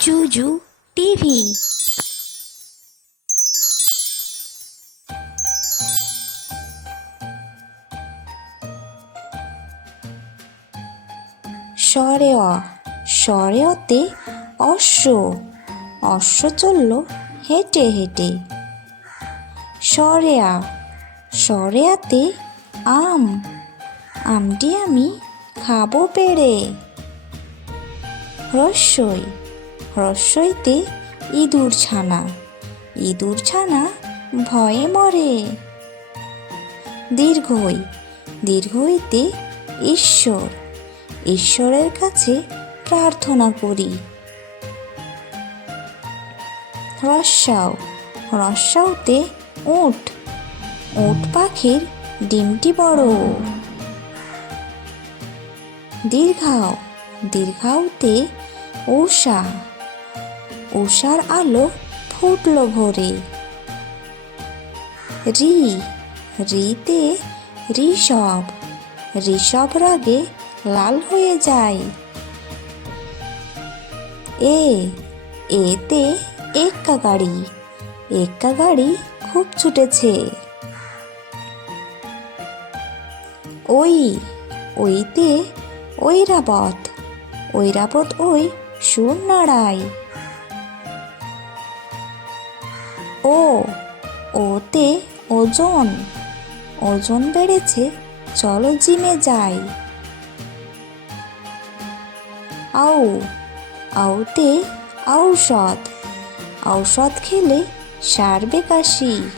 জুজু TV. স্বরে অ, স্বরে অতে অশ্ব, অশ্ব চলল হেঁটে হেঁটে। স্বরে আ, স্বরে আতে আম, আমটি আমি খাবো পেড়ে। হ্রস্বই, হ্রস্বইতে ইঁদুর ছানা, ইঁদুর ছানা ভয়ে মরে। দীর্ঘই, দীর্ঘইতে ঈশ্বর, ঈশ্বরের কাছে প্রার্থনা করি। হ্রস্বাও, হ্রস্বাওতে উট, উট পাখির ডিমটি বড়। দীর্ঘাও, দীর্ঘাওতে উষা, উষার আলো ফুটলো ভোরে। রি, রিতে ঋষভ, ঋষভ রাগে লাল হয়ে যায়। এ, এতে এক্কা গাড়ি, এক্কা গাড়ি খুব ছুটেছে। ওই, ওইতে ঐরাবত, ঐরাবত ওই সুর নাড়ায়। ও, ওতে ওজন, ওজন বেড়েছে চলো জিমে যাই। আউ, আউতে ঔষধ, ঔষধ খেলে সারবে কাশি।